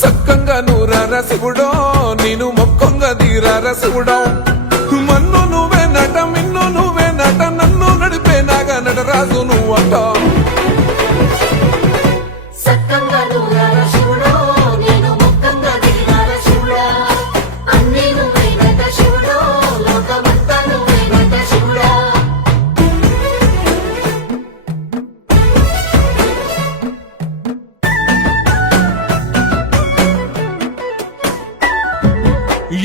సక్కంగా నూరార శివుడో నేను మొక్కంగా తీరార శివుడో మన్ను నువ్వే నట మిన్ను నువ్వే నట నన్ను నడిపే నాగా నటరాజు నువ్వట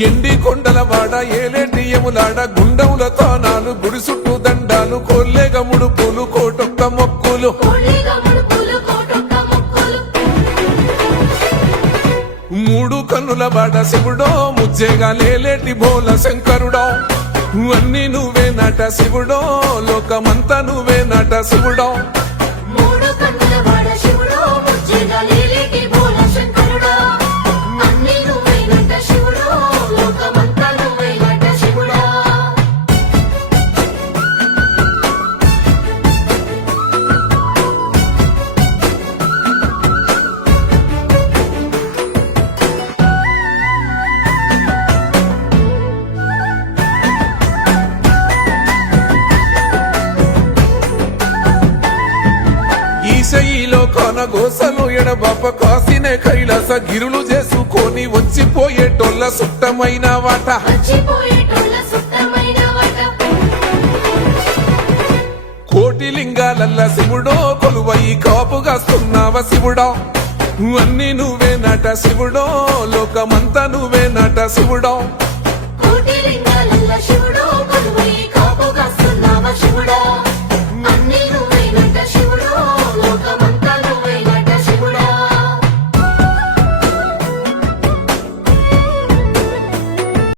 ఎండి కొండలవాడ ఏలేటి యములాడ గుండముల తానాలు గుడి చుట్టూ దండాలు కొల్లేగ ముడుపులు కోటొక్క మొక్కులు మూడు కన్నుల బాడ శివుడో ముజ్జేగా లేలేటి బోల శంకరుడో అన్ని నువ్వే నట శివుడో లోకమంతా నువ్వే నట శివుడో ఈశయిలో కొనగోసలు ఎడబాప కాసినే కైలాస గిరులు చేసుకొని వచ్చిపోయేటోళ్ళ సుట్టమైన వాట కోటి లింగాలల్ల శివుడో కొలువయి కాపుగాస్తున్నావ శివుడో అన్ని నువ్వే నట శివుడో లోకమంతా నువ్వే నట శివుడో కోటి లింగాలల్ల శివుడో కొలువయి కాపుగాస్తున్నావ శివుడో